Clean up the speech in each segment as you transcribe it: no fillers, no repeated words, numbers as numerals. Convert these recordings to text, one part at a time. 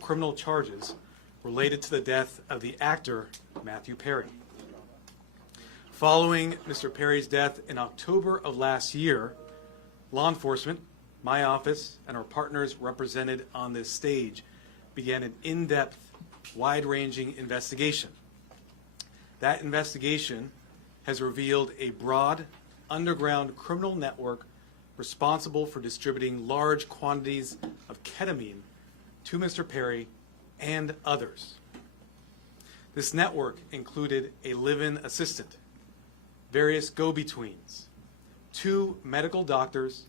criminal charges related to the death of the actor Matthew Perry. Following Mr. Perry's death in October of last year, law enforcement, my office, and our partners represented on this stage began an in-depth, wide-ranging investigation. That investigation has revealed a broad, underground criminal network responsible for distributing large quantities of ketamine to Mr. Perry and others. This network included a live-in assistant, various go-betweens, 2 medical doctors,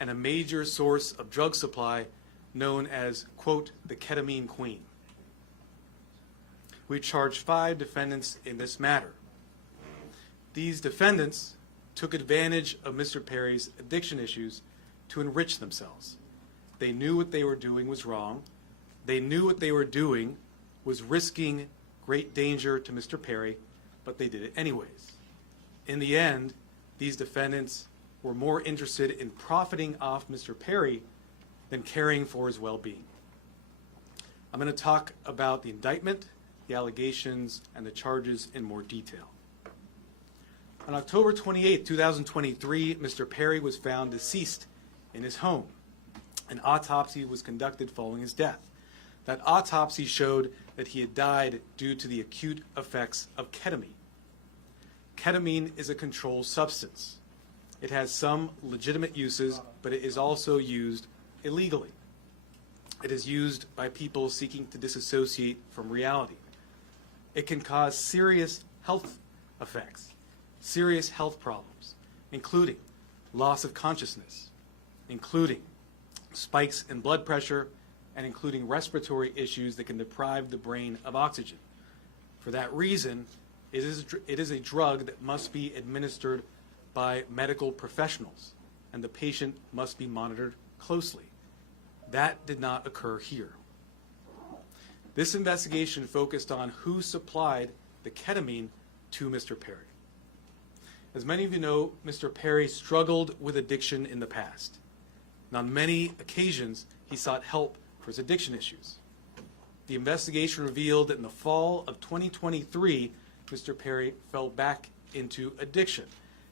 and a major source of drug supply known as, quote, the ketamine queen. We charged 5 defendants in this matter. These defendants took advantage of Mr. Perry's addiction issues to enrich themselves. They knew what they were doing was wrong. They knew what they were doing was risking great danger to Mr. Perry, but they did it anyways. In the end, these defendants were more interested in profiting off Mr. Perry than caring for his well-being. I'm going to talk about the indictment, the allegations, and the charges in more detail. On October 28, 2023, Mr. Perry was found deceased in his home. An autopsy was conducted following his death. That autopsy showed that he had died due to the acute effects of ketamine. Ketamine is a controlled substance. It has some legitimate uses, but it is also used illegally. It is used by people seeking to disassociate from reality. It can cause serious health effects, serious health problems, including loss of consciousness, including spikes in blood pressure, and including respiratory issues that can deprive the brain of oxygen. For that reason, it is a drug that must be administered by medical professionals, and the patient must be monitored closely. That did not occur here. This investigation focused on who supplied the ketamine to Mr. Perry. As many of you know, Mr. Perry struggled with addiction in the past. And on many occasions, he sought help for his addiction issues. The investigation revealed that in the fall of 2023, Mr. Perry fell back into addiction,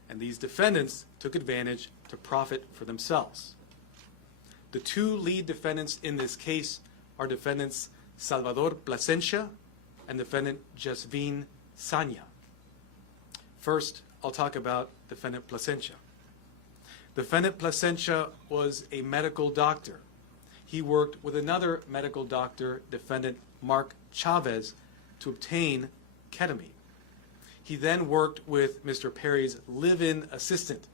and these defendants took advantage to profit for themselves. The 2 lead defendants in this case are defendants Salvador Plasencia and defendant Jasvin Sanya. First, I'll talk about defendant Plasencia. Defendant Plasencia was a medical doctor. He worked with another medical doctor, defendant Mark Chavez, to obtain ketamine. He then worked with Mr. Perry's live-in assistant,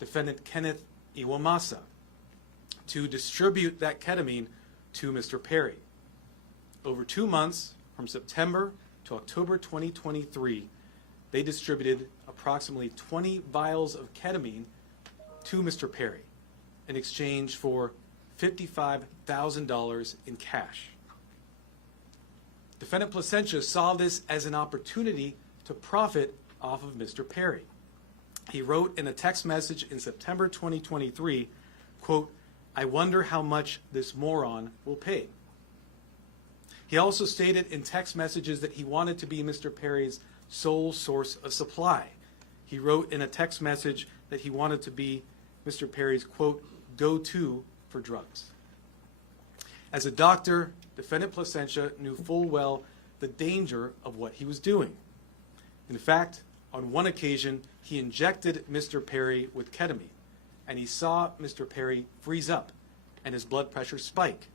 defendant Kenneth Iwamasa, to distribute that ketamine to Mr. Perry. Over 2 months, from September to October 2023, they distributed approximately 20 vials of ketamine to Mr. Perry in exchange for $55,000 in cash. Defendant Plasencia saw this as an opportunity to profit off of Mr. Perry. He wrote in a text message in September 2023, quote, "I wonder how much this moron will pay." He also stated in text messages that he wanted to be Mr. Perry's sole source of supply. He wrote in a text message that he wanted to be Mr. Perry's, quote, "go-to for drugs." As a doctor, defendant Plasencia knew full well the danger of what he was doing. In fact, on one occasion, he injected Mr. Perry with ketamine, and he saw Mr. Perry freeze up and his blood pressure spike.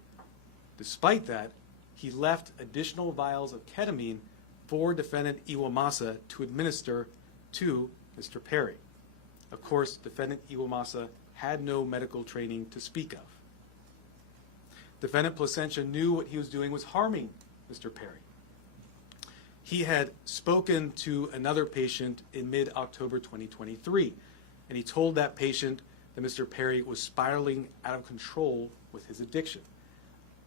Despite that, he left additional vials of ketamine for defendant Iwamasa to administer to Mr. Perry. Of course, defendant Iwamasa had no medical training to speak of. Defendant Plasencia knew what he was doing was harming Mr. Perry. He had spoken to another patient in mid-October 2023, and he told that patient that Mr. Perry was spiraling out of control with his addiction.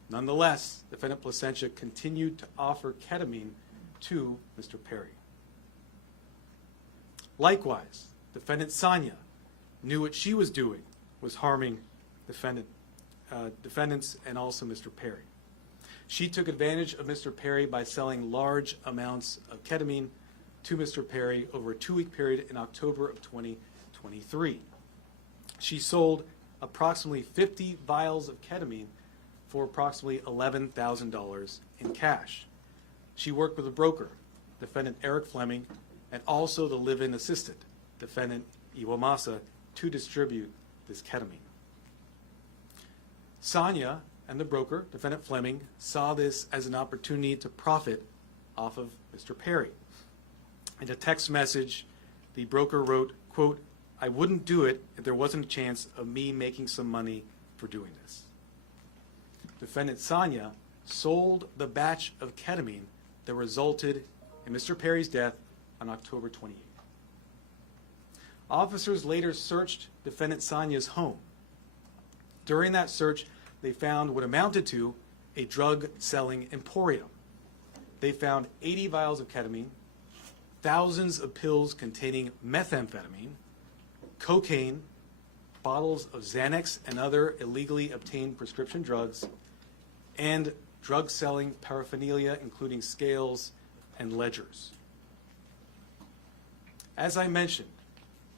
Nonetheless, defendant Plasencia continued to offer ketamine to Mr. Perry. Likewise, defendant Sanya knew what she was doing was harming defendants and also Mr. Perry. She took advantage of Mr. Perry by selling large amounts of ketamine to Mr. Perry over a 2-week period in October of 2023. She sold approximately 50 vials of ketamine for approximately $11,000 in cash. She worked with a broker, defendant Eric Fleming, and also the live-in assistant, defendant Iwamasa, to distribute this ketamine. Sonia and the broker, defendant Fleming, saw this as an opportunity to profit off of Mr. Perry. In a text message, the broker wrote, quote, "I wouldn't do it if there wasn't a chance of me making some money for doing this." Defendant Sonia sold the batch of ketamine that resulted in Mr. Perry's death on October 28th. Officers later searched defendant Sonia's home. During that search, they found what amounted to a drug-selling emporium. They found 80 vials of ketamine, thousands of pills containing methamphetamine, cocaine, bottles of Xanax and other illegally obtained prescription drugs, and drug-selling paraphernalia, including scales and ledgers. As I mentioned,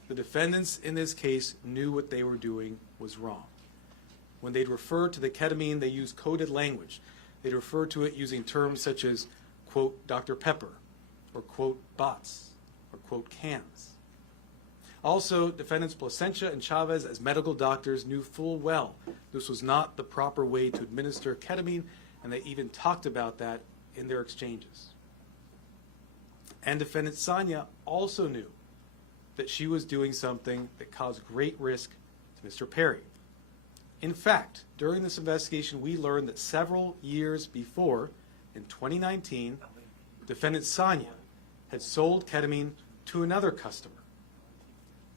the defendants in this case knew what they were doing was wrong. When they'd refer to the ketamine, they used coded language. They'd refer to it using terms such as, quote, Dr. Pepper, or quote, bots, or quote, cans. Also, defendants Placencia and Chavez, as medical doctors, knew full well this was not the proper way to administer ketamine, and they even talked about that in their exchanges. And defendant Sonia also knew that she was doing something that caused great risk to Mr. Perry. In fact, during this investigation, we learned that several years before, in 2019, defendant Sonia had sold ketamine to another customer.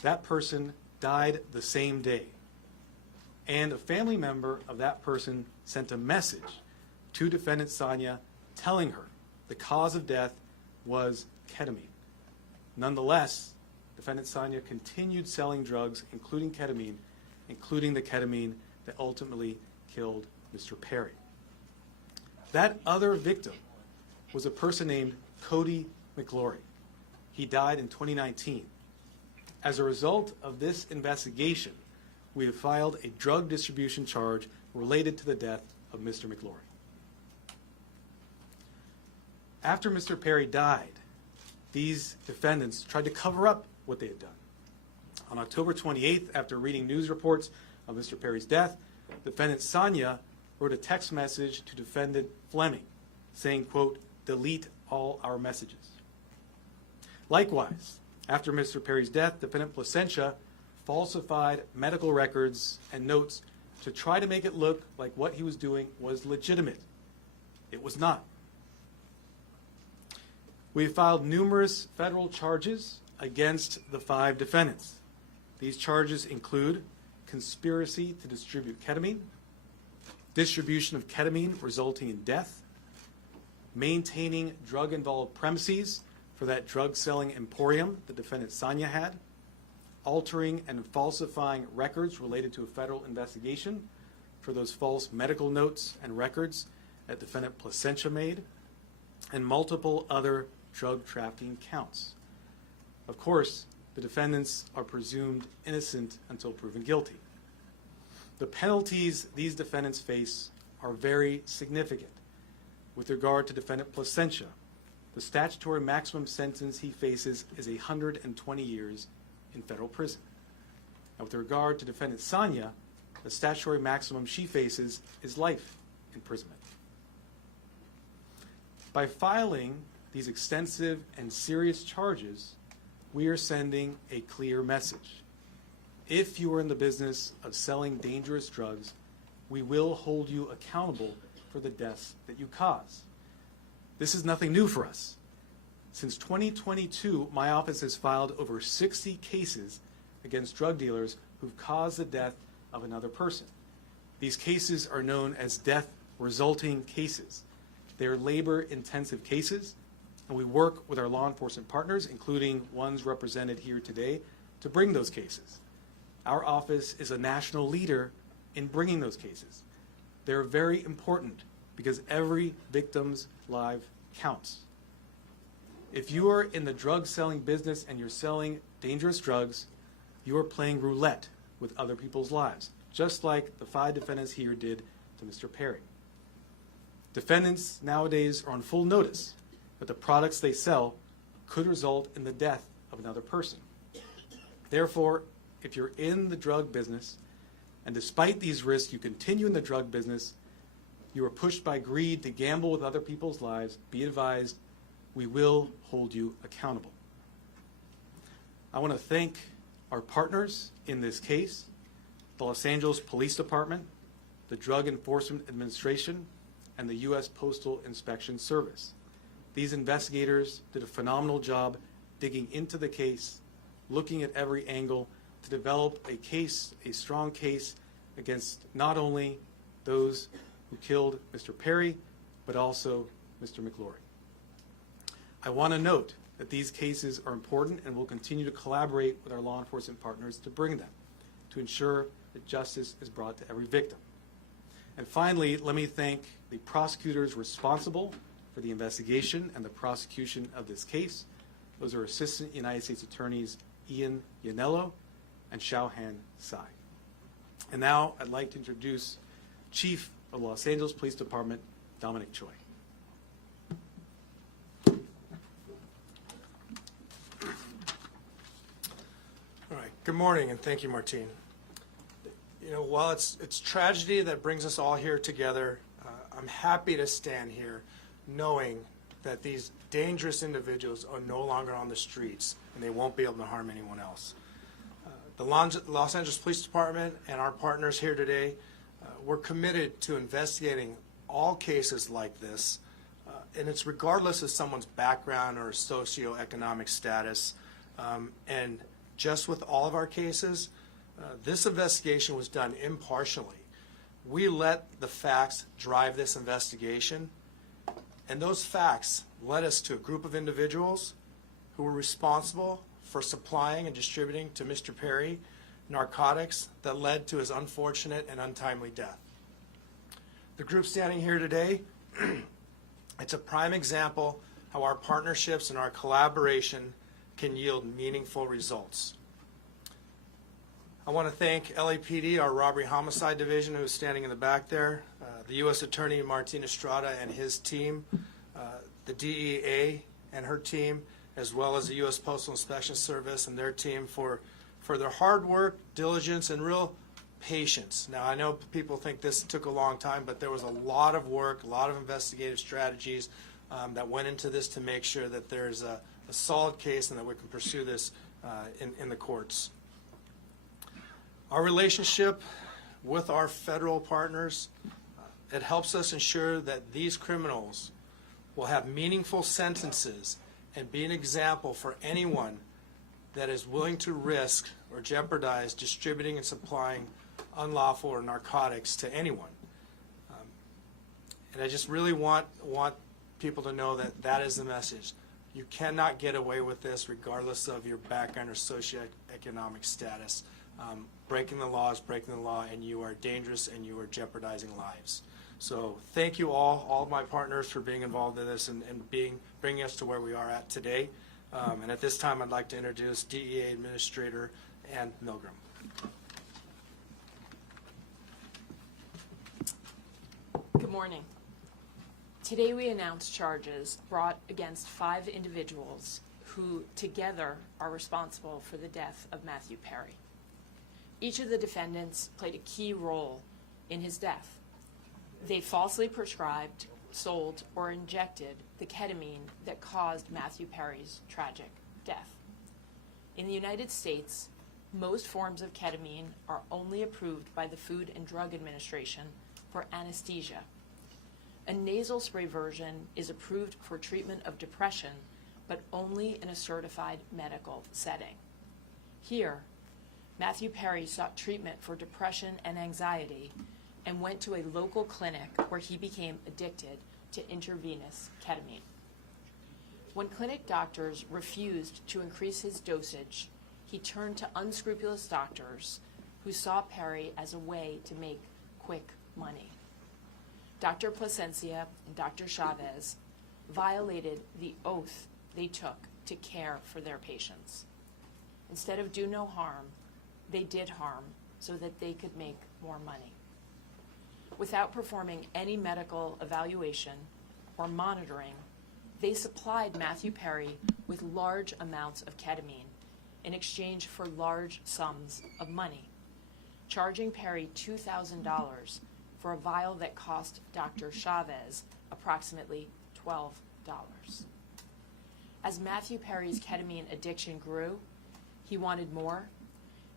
That person died the same day. And a family member of that person sent a message to defendant Sonia telling her the cause of death was ketamine. Nonetheless, defendant Sonia continued selling drugs, including ketamine, including the ketamine that ultimately killed Mr. Perry. That other victim was a person named Cody McGlory. He died in 2019. As a result of this investigation, we have filed a drug distribution charge related to the death of Mr. McGlory. After Mr. Perry died, these defendants tried to cover up what they had done. On October 28th, after reading news reports of Mr. Perry's death, defendant Sonia wrote a text message to defendant Fleming saying, quote, delete all our messages. Likewise, after Mr. Perry's death, defendant Placencia falsified medical records and notes to try to make it look like what he was doing was legitimate. It was not. We have filed numerous federal charges against the 5 defendants. These charges include conspiracy to distribute ketamine, distribution of ketamine resulting in death, maintaining drug-involved premises for that drug-selling emporium the defendant Sonia had, altering and falsifying records related to a federal investigation for those false medical notes and records that defendant Placencia made, and multiple other drug trafficking counts. Of course, the defendants are presumed innocent until proven guilty. The penalties these defendants face are very significant. With regard to defendant Placencia, the statutory maximum sentence he faces is 120 years in federal prison. Now, with regard to defendant Sonia, the statutory maximum she faces is life imprisonment. By filing these extensive and serious charges, we are sending a clear message. If you are in the business of selling dangerous drugs, we will hold you accountable for the deaths that you cause. This is nothing new for us. Since 2022, my office has filed over 60 cases against drug dealers who've caused the death of another person. These cases are known as death-resulting cases. They are labor-intensive cases, and we work with our law enforcement partners, including ones represented here today, to bring those cases. Our office is a national leader in bringing those cases. They're very important because every victim's life counts. If you are in the drug selling business and you're selling dangerous drugs, you are playing roulette with other people's lives, just like the 5 defendants here did to Mr. Perry. Defendants nowadays are on full notice that the products they sell could result in the death of another person. Therefore, if you're in the drug business, and despite these risks you continue in the drug business, you are pushed by greed to gamble with other people's lives, be advised, we will hold you accountable. I want to thank our partners in this case, the Los Angeles Police Department, the Drug Enforcement Administration, and the U.S. Postal Inspection Service. These investigators did a phenomenal job digging into the case, looking at every angle to develop a case, a strong case against not only those who killed Mr. Perry, but also Mr. McLaury. I want to note that these cases are important and will continue to collaborate with our law enforcement partners to bring them, to ensure that justice is brought to every victim. And finally, let me thank the prosecutors responsible for the investigation and the prosecution of this case. Those are Assistant United States Attorneys Ian Yanello and Xiaohan Tsai. And now I'd like to introduce Chief of the Los Angeles Police Department, Dominic Choi. All right. Good morning, and thank you, Martine. You know, while it's tragedy that brings us all here together, I'm happy to stand here knowing that these dangerous individuals are no longer on the streets and they won't be able to harm anyone else. The Los Angeles Police Department and our partners here today, we're committed to investigating all cases like this, and it's regardless of someone's background or socioeconomic status. And just with all of our cases, this investigation was done impartially. We let the facts drive this investigation, and those facts led us to a group of individuals who were responsible for supplying and distributing to Mr. Perry narcotics that led to his unfortunate and untimely death. The group standing here today, it's a prime example how our partnerships and our collaboration can yield meaningful results. I want to thank LAPD, our Robbery Homicide Division, who is standing in the back there, the U.S. Attorney Martin Estrada and his team, the DEA and her team, as well as the U.S. Postal Inspection Service and their team for their hard work, diligence, and real patience. Now, I know people think this took a long time, but there was a lot of work, a lot of investigative strategies that went into this to make sure that there's a solid case and that we can pursue this in the courts. Our relationship with our federal partners, it helps us ensure that these criminals will have meaningful sentences and be an example for anyone that is willing to risk or jeopardize distributing and supplying unlawful or narcotics to anyone. And I just really want people to know that that is the message. You cannot get away with this regardless of your background or socioeconomic status. Breaking the law is breaking the law, and you are dangerous and you are jeopardizing lives. So thank you all of my partners for being involved in this and bringing us to where we are at today. And at this time, I'd like to introduce DEA Administrator Ann Milgram. Good morning. Today we announce charges brought against 5 individuals who together are responsible for the death of Matthew Perry. Each of the defendants played a key role in his death. They falsely prescribed, sold, or injected the ketamine that caused Matthew Perry's tragic death. In the United States, most forms of ketamine are only approved by the Food and Drug Administration for anesthesia. A nasal spray version is approved for treatment of depression, but only in a certified medical setting. Here, Matthew Perry sought treatment for depression and anxiety and went to a local clinic where he became addicted to intravenous ketamine. When clinic doctors refused to increase his dosage, he turned to unscrupulous doctors who saw Perry as a way to make quick money. Dr. Plasencia and Dr. Chavez violated the oath they took to care for their patients. Instead of do no harm, they did harm so that they could make more money. Without performing any medical evaluation or monitoring, they supplied Matthew Perry with large amounts of ketamine in exchange for large sums of money, charging Perry $2,000 for a vial that cost Dr. Chavez approximately $12. As Matthew Perry's ketamine addiction grew, he wanted more,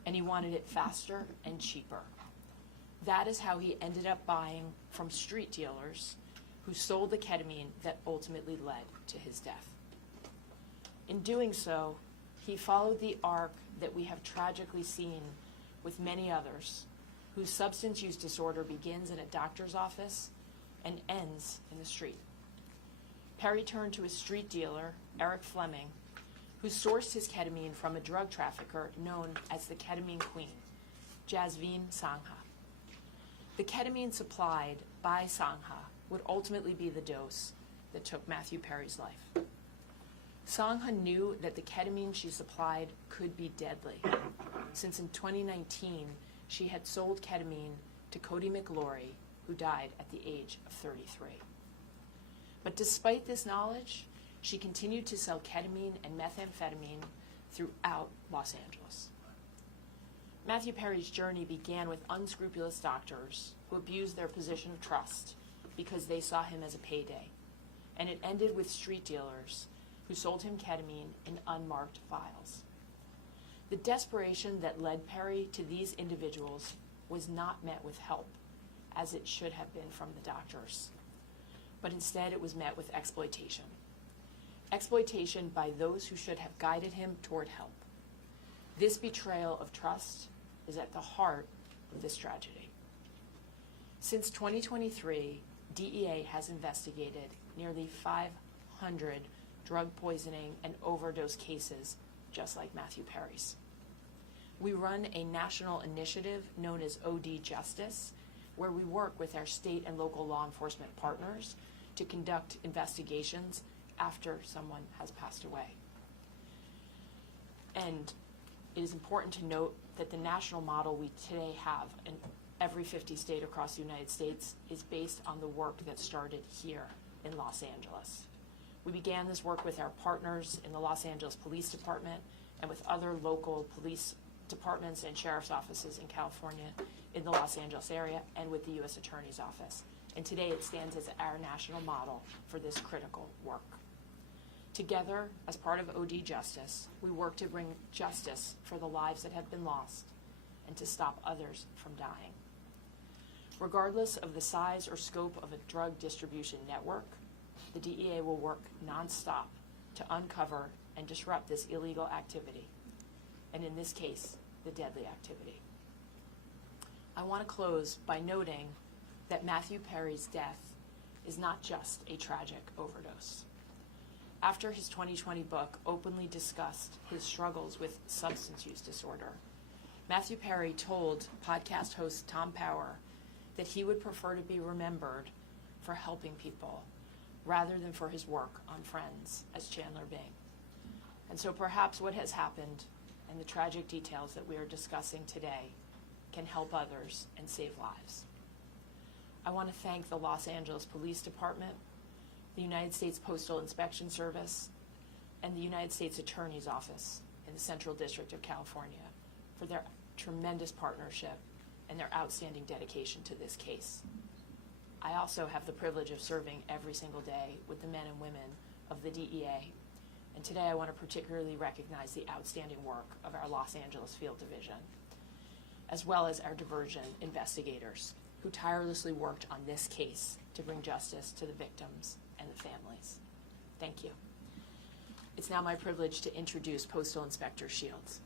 and he wanted it faster and cheaper. That is how he ended up buying from street dealers who sold the ketamine that ultimately led to his death. In doing so, he followed the arc that we have tragically seen with many others, whose substance use disorder begins in a doctor's office and ends in the street. Perry turned to his street dealer, Eric Fleming, who sourced his ketamine from a drug trafficker known as the Ketamine Queen, Jasveen Sangha. The ketamine supplied by Sangha would ultimately be the dose that took Matthew Perry's life. Sangha knew that the ketamine she supplied could be deadly, since in 2019 she had sold ketamine to Cody McLaury, who died at the age of 33. But despite this knowledge, she continued to sell ketamine and methamphetamine throughout Los Angeles. Matthew Perry's journey began with unscrupulous doctors who abused their position of trust because they saw him as a payday, and it ended with street dealers who sold him ketamine in unmarked vials. The desperation that led Perry to these individuals was not met with help, as it should have been from the doctors, but instead it was met with exploitation. Exploitation by those who should have guided him toward help. This betrayal of trust is at the heart of this tragedy. Since 2023, DEA has investigated nearly 500 drug poisoning and overdose cases just like Matthew Perry's. We run a national initiative known as OD Justice, where we work with our state and local law enforcement partners to conduct investigations after someone has passed away. And it is important to note that the national model we today have in every 50 state across the United States is based on the work that started here in Los Angeles. We began this work with our partners in the Los Angeles Police Department and with other local police departments and sheriff's offices in California, in the Los Angeles area, and with the U.S. Attorney's Office. And today it stands as our national model for this critical work. Together, as part of OD Justice, we work to bring justice for the lives that have been lost and to stop others from dying. Regardless of the size or scope of a drug distribution network, the DEA will work nonstop to uncover and disrupt this illegal activity, and in this case, the deadly activity. I want to close by noting that Matthew Perry's death is not just a tragic overdose. After his 2020 book openly discussed his struggles with substance use disorder, Matthew Perry told podcast host Tom Power that he would prefer to be remembered for helping people rather than for his work on Friends as Chandler Bing. And so perhaps what has happened and the tragic details that we are discussing today can help others and save lives. I want to thank the Los Angeles Police Department, the United States Postal Inspection Service, and the United States Attorney's Office in the Central District of California for their tremendous partnership and their outstanding dedication to this case. I also have the privilege of serving every single day with the men and women of the DEA, and today I want to particularly recognize the outstanding work of our Los Angeles Field Division, as well as our diversion investigators who tirelessly worked on this case to bring justice to the victims and the families. Thank you. It's now my privilege to introduce Postal Inspector Shields.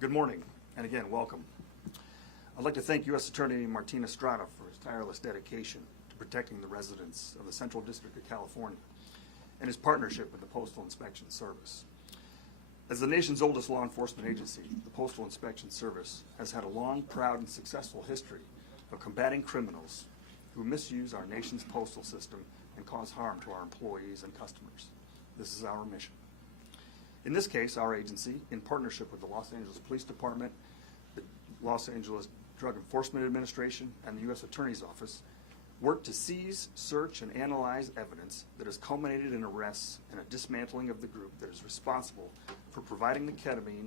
Good morning, and again, welcome. I'd like to thank U.S. Attorney Martin Estrada for his tireless dedication to protecting the residents of the Central District of California and his partnership with the Postal Inspection Service. As the nation's oldest law enforcement agency, the Postal Inspection Service has had a long, proud, and successful history of combating criminals who misuse our nation's postal system and cause harm to our employees and customers. This is our mission. In this case, our agency, in partnership with the Los Angeles Police Department, the Los Angeles Drug Enforcement Administration, and the U.S. Attorney's Office, worked to seize, search, and analyze evidence that has culminated in arrests and a dismantling of the group that is responsible for providing the ketamine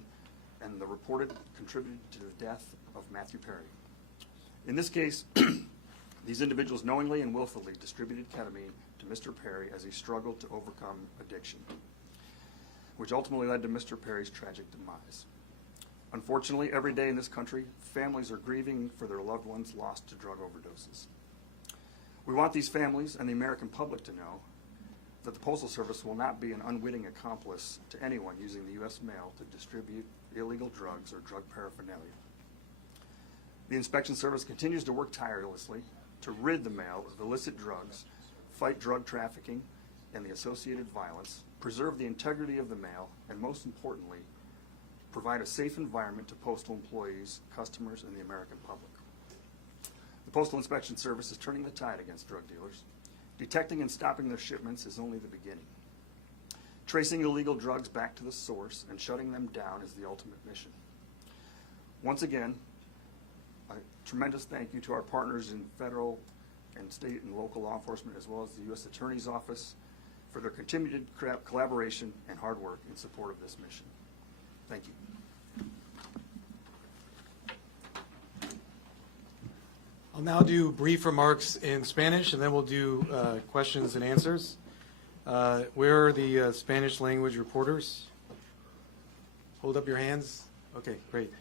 and the reported contributed to the death of Matthew Perry. In this case, these individuals knowingly and willfully distributed ketamine to Mr. Perry as he struggled to overcome addiction, which ultimately led to Mr. Perry's tragic demise. Unfortunately, every day in this country, families are grieving for their loved ones lost to drug overdoses. We want these families and the American public to know that the Postal Service will not be an unwitting accomplice to anyone using the U.S. mail to distribute illegal drugs or drug paraphernalia. The Inspection Service continues to work tirelessly to rid the mail of illicit drugs, fight drug trafficking and the associated violence, preserve the integrity of the mail, and most importantly, provide a safe environment to postal employees, customers, and the American public. The Postal Inspection Service is turning the tide against drug dealers. Detecting and stopping their shipments is only the beginning. Tracing illegal drugs back to the source and shutting them down is the ultimate mission. Once again, a tremendous thank you to our partners in federal and state and local law enforcement, as well as the U.S. Attorney's Office, for their continued collaboration and hard work in support of this mission. Thank you. I'll now do brief remarks in Spanish, and then we'll do questions and answers. Where are the Spanish language reporters? Hold up your hands. Okay, great.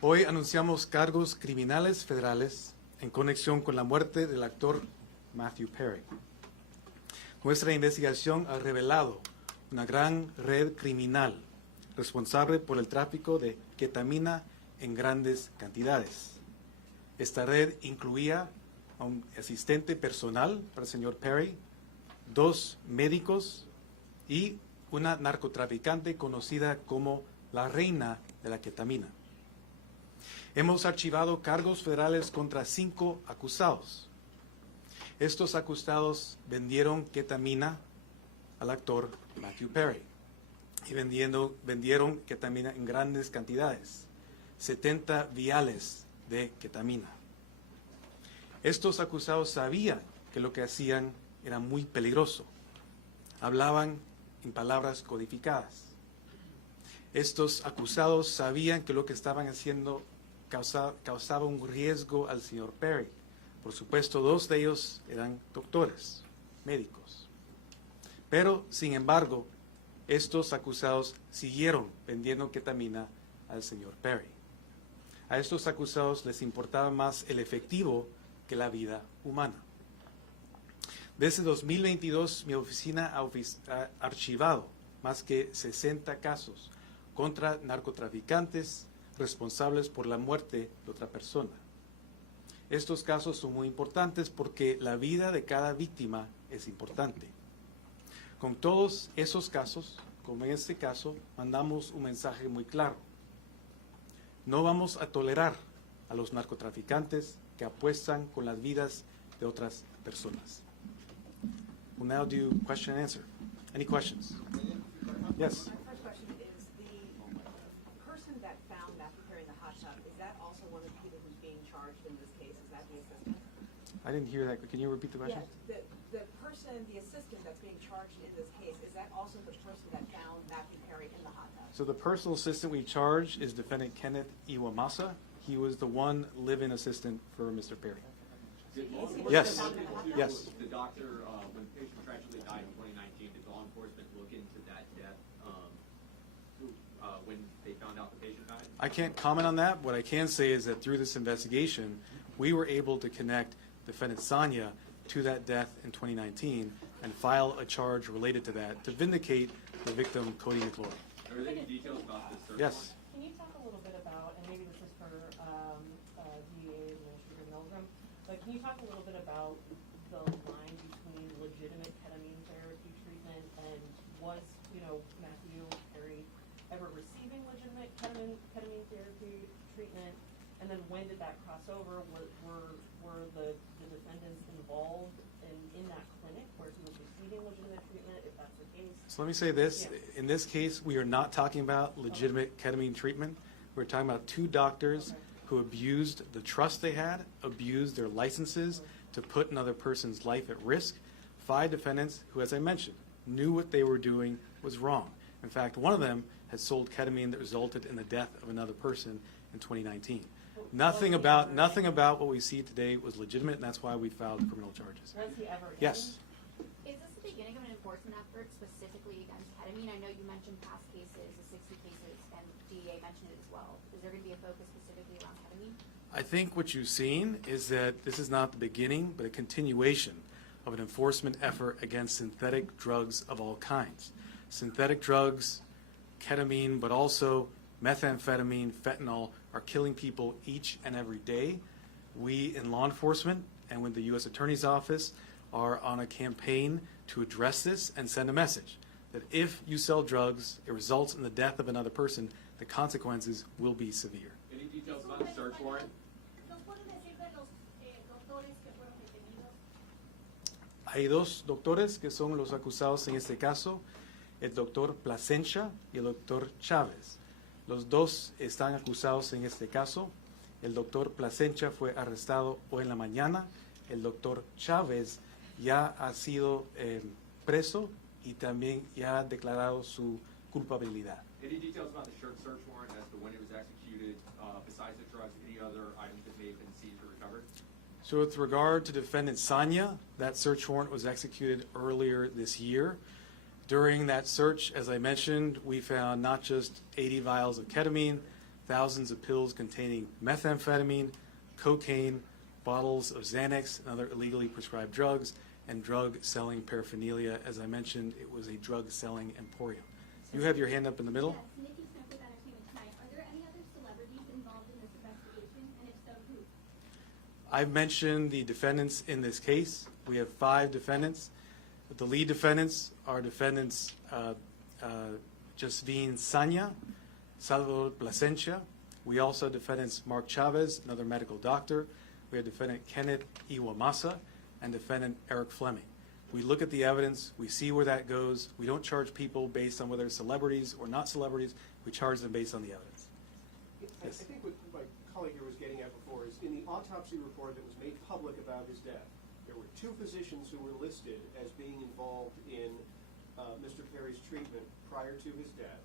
Hoy anunciamos cargos criminales federales en conexión con la muerte del actor Matthew Perry. Nuestra investigación ha revelado una gran red criminal responsable por el tráfico de ketamina en grandes cantidades. Esta red incluía a un asistente personal para el señor Perry, 2 médicos y una narcotraficante conocida como la reina de la ketamina. Hemos archivado cargos federales contra 5 acusados. Estos acusados vendieron ketamina al actor Matthew Perry y vendieron ketamina en grandes cantidades, 70 viales de ketamina. Estos acusados sabían que lo que hacían era muy peligroso. Hablaban en palabras codificadas. Estos acusados sabían que lo que estaban haciendo causaba un riesgo al señor Perry. Por supuesto, 2 de ellos eran doctores, médicos. Pero, sin embargo, estos acusados siguieron vendiendo ketamina al señor Perry. A estos acusados les importaba más el efectivo que la vida humana. Desde 2022, mi oficina ha archivado más que 60 casos contra narcotraficantes responsables por la muerte de otra persona. Estos casos son muy importantes porque la vida de cada víctima es importante. Con todos esos casos, como en este caso, mandamos un mensaje muy claro. No vamos a tolerar a los narcotraficantes que apuestan con las vidas de otras personas. We'll now do question and answer. Any questions? Yes. My first question is, the person that found Matthew Perry in the hot tub, is that also one of the people who's being charged in this case? Is that the assistant? I didn't hear that. Can you repeat the question? Yes, the person, the assistant that's being charged in this case, is that also the person that found Matthew Perry in the hot tub? So the personal assistant we charged is defendant Kenneth Iwamasa. He was the one live-in assistant for Mr. Perry. Yes. Yes. The doctor, when the patient tragically died in 2019, did law enforcement look into that death when they found out the patient died? I can't comment on that. What I can say is that through this investigation, we were able to connect defendant Sanya to that death in 2019 and file a charge related to that to vindicate the victim, Cody McLaurin. Are there any details about this search? Yes. Can you talk a little bit about, and maybe this is for DEA Administrator Milgram, but can you talk a little bit about the line between legitimate ketamine therapy treatment and was, Matthew Perry ever receiving legitimate ketamine therapy treatment? And then when did that cross over? Were the defendants involved in that clinic where he was receiving legitimate treatment, if that's the case? So let me say this. Yeah. In this case, we are not talking about legitimate ketamine treatment. We're talking about two doctors who abused the trust they had, abused their licenses to put another person's life at risk. 5 defendants who, as I mentioned, knew what they were doing was wrong. In fact, one of them had sold ketamine that resulted in the death of another person in 2019. Nothing about what we see today was legitimate, and that's why we filed criminal charges. Was he ever in? Yes. Is this the beginning of an enforcement effort specifically against ketamine? I know you mentioned past cases, the 60 cases, and DEA mentioned it as well. Is there going to be a focus specifically around ketamine? I think what you've seen is that this is not the beginning, but a continuation of an enforcement effort against synthetic drugs of all kinds. Synthetic drugs, ketamine, but also methamphetamine, fentanyl, are killing people each and every day. We in law enforcement and with the U.S. Attorney's Office are on a campaign to address this and send a message that if you sell drugs, it results in the death of another person, the consequences will be severe. Any details about the search warrant? Hay 2 doctores que son los acusados en este caso, el doctor Plasencia y el doctor Chávez. Los 2 están acusados en este caso. El doctor Plasencia fue arrestado hoy en la mañana. El doctor Chávez ya ha sido preso y también ya ha declarado su culpabilidad. Any details about the search warrant as to when it was executed, besides the drugs, any other items that may have been seized or recovered? So with regard to defendant Sanya, that search warrant was executed earlier this year. During that search, as I mentioned, we found not just 80 vials of ketamine, thousands of pills containing methamphetamine, cocaine, bottles of Xanax and other illegally prescribed drugs, and drug-selling paraphernalia. As I mentioned, it was a drug-selling emporium. You have your hand up in the middle. Yes, Nikki Smith with Entertainment Tonight. Are there any other celebrities involved in this investigation, and if so, who? I've mentioned the defendants in this case. We have 5 defendants. The lead defendants are defendants Jasvin Sanya, Salvador Plasencia. We also have defendants Mark Chavez, another medical doctor. We have defendant Kenneth Iwamasa and defendant Eric Fleming. We look at the evidence. We see where that goes. We don't charge people based on whether they're celebrities or not celebrities. We charge them based on the evidence. I think what my colleague here was getting at before is in the autopsy report that was made public about his death, there were 2 physicians who were listed as being involved in Mr. Perry's treatment prior to his death.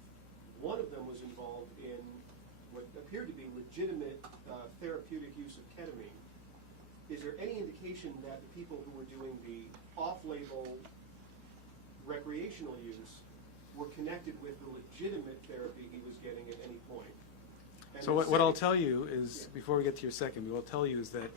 One of them was involved in what appeared to be legitimate therapeutic use of ketamine. Is there any indication that the people who were doing the off-label recreational use were connected with the legitimate therapy he was getting at any point? And So the what I'll second- tell you is, before we get to your second, what I'll tell you is that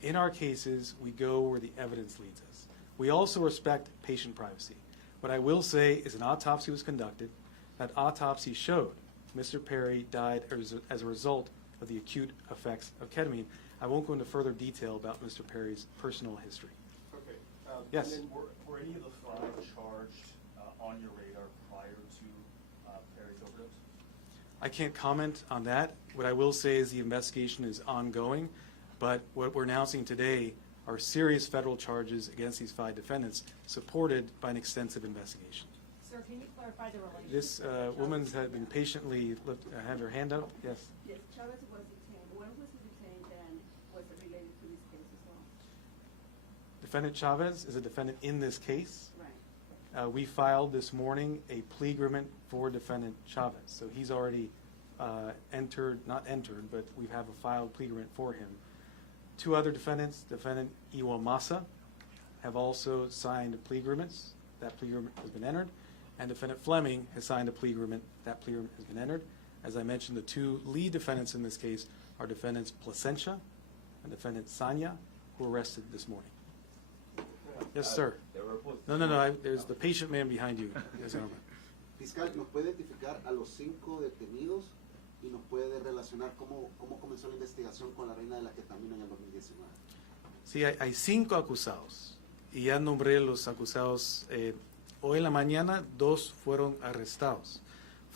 in our cases, we go where the evidence leads us. We also respect patient privacy. What I will say is an autopsy was conducted. That autopsy showed Mr. Perry died as a result of the acute effects of ketamine. I won't go into further detail about Mr. Perry's personal history. Okay. Yes. And then Were any of the 5 charged on your radar prior to Perry's overdose? I can't comment on that. What I will say is the investigation is ongoing, but what we're announcing today are serious federal charges against these 5 defendants, supported by an extensive investigation. Sir, can you clarify the relationship? This woman has been patiently, have her hand up, yes. Yes, Chavez was detained. When was he detained, and was it related to this case as well? Defendant Chavez is a defendant in this case. Right. We filed this morning a plea agreement for defendant Chavez. So he's already not entered, but we have a filed plea agreement for him. 2 other defendants, defendant Iwamasa, have also signed plea agreements. That plea agreement has been entered. And defendant Fleming has signed a plea agreement. That plea agreement has been entered. As I mentioned, the 2 lead defendants in this case are defendants Plasencia and defendant Sanya, who were arrested this morning. Yes, sir. No, there's the patient man behind you. Yes, gentlemen. Fiscal, ¿nos puede identificar a los 5 detenidos y nos puede relacionar cómo comenzó la investigación con la reina de la ketamina en el 2019? Sí, hay 5 acusados y ya nombré los acusados hoy en la mañana 2 fueron arrestados.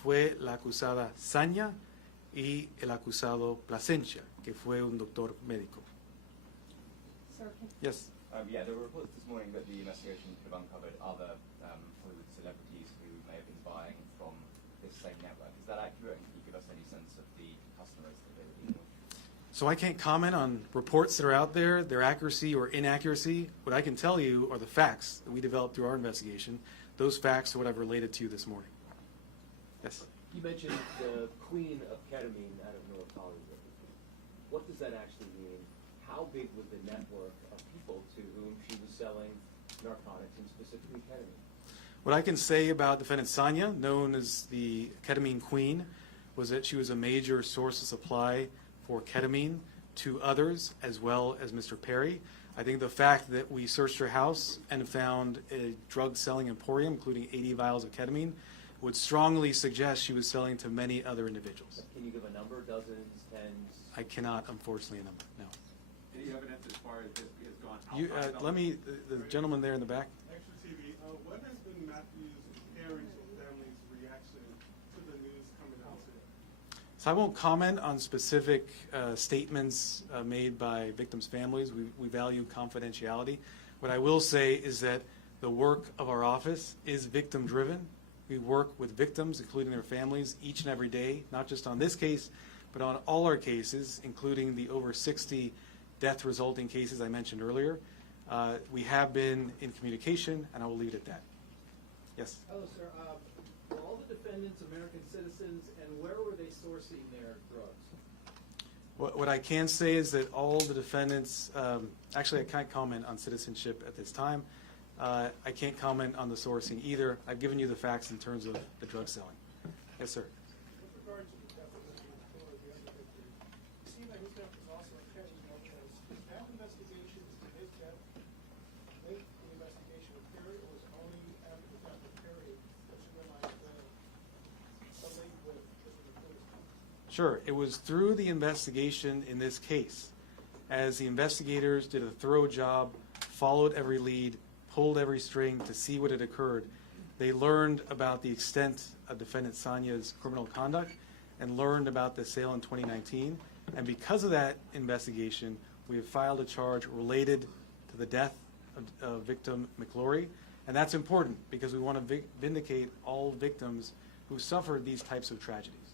Fue la acusada Sanya y el acusado Plasencia, que fue un doctor médico. Sir, can, Yes. Yeah, there were reports this morning that the investigation could have uncovered other Hollywood celebrities who may have been buying from this same network. Is that accurate? Can you give us any sense of the customers that they were dealing with? So I can't comment on reports that are out there, their accuracy or inaccuracy. What I can tell you are the facts that we developed through our investigation. Those facts are what I've related to you this morning. Yes. You mentioned the queen of ketamine out of North Hollywood. What does that actually mean? How big was the network of people to whom she was selling narcotics and specifically ketamine? What I can say about defendant Sanya, known as the ketamine queen, was that she was a major source of supply for ketamine to others as well as Mr. Perry. I think the fact that we searched her house and found a drug selling emporium, including 80 vials of ketamine, would strongly suggest she was selling to many other individuals. Can you give a number, dozens, tens? I cannot, unfortunately, a number, no. Any evidence as far as this has gone outside of Let me, the gentleman there in the back. Extra TV, what has been Matthew's Perry's family's reaction to the news coming out today? So I won't comment on specific statements made by victims' families. We value confidentiality. What I will say is that the work of our office is victim-driven. We work with victims, including their families, each and every day, not just on this case, but on all our cases, including the over 60 death-resulting cases I mentioned earlier. We have been in communication, and I will leave it at that. Yes? Hello, sir. Were all the defendants American citizens, and where were they sourcing their drugs? What I can say is that all the defendants, actually I can't comment on citizenship at this time. I can't comment on the sourcing either. I've given you the facts in terms of the drug selling. Yes, sir. With regard to the death of the other victim, you see that his death was also a Perry because is that investigation into his death linked to the investigation of Perry, or was it only after the death of Perry that you realized the link with Mr. Perry? Sure. It was through the investigation in this case, as the investigators did a thorough job, followed every lead, pulled every string to see what had occurred. They learned about the extent of defendant Sanya's criminal conduct and learned about the sale in 2019. And because of that investigation, we have filed a charge related to the death of victim McLaurie. And that's important because we want to vindicate all victims who suffered these types of tragedies.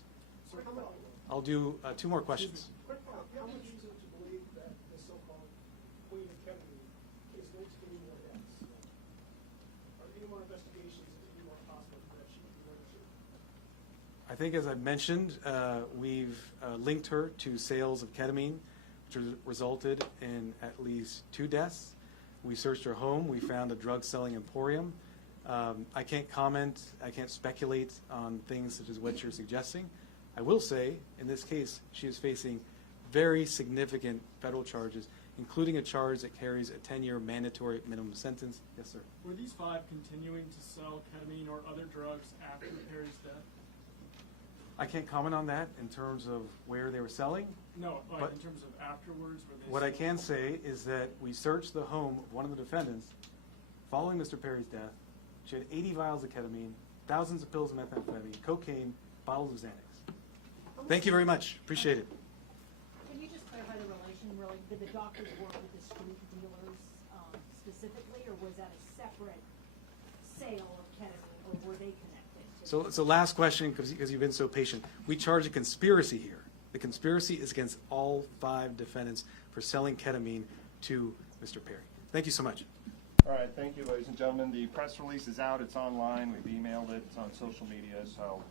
So how much, I'll do 2 more questions. quick follow-up, how much reason to believe that the so-called Queen of Ketamine is linked to any more deaths? Are any more investigations any more possible that she could be linked to? I think, as I've mentioned, we've linked her to sales of ketamine, which resulted in at least 2 deaths. We searched her home. We found a drug-selling emporium. I can't comment. I can't speculate on things such as what you're suggesting. I will say, in this case, she is facing very significant federal charges, including a charge that carries a 10-year mandatory minimum sentence. Yes, sir. Were these 5 continuing to sell ketamine or other drugs after Perry's death? I can't comment on that in terms of where they were selling. No, But in terms of afterwards, were they what I still- can say is that we searched the home of one of the defendants following Mr. Perry's death. She had 80 vials of ketamine, thousands of pills of methamphetamine, cocaine, bottles of Xanax. Thank you very much. Appreciate it. Can you just clarify the relation, really? Did the doctors work with the street dealers specifically, or was that a separate sale of ketamine, or were they connected? So last question, because you've been so patient. We charge a conspiracy here. The conspiracy is against all 5 defendants for selling ketamine to Mr. Perry. Thank you so much. All right, thank you, ladies and gentlemen. The press release is out. It's online. We've emailed it. It's on social media. So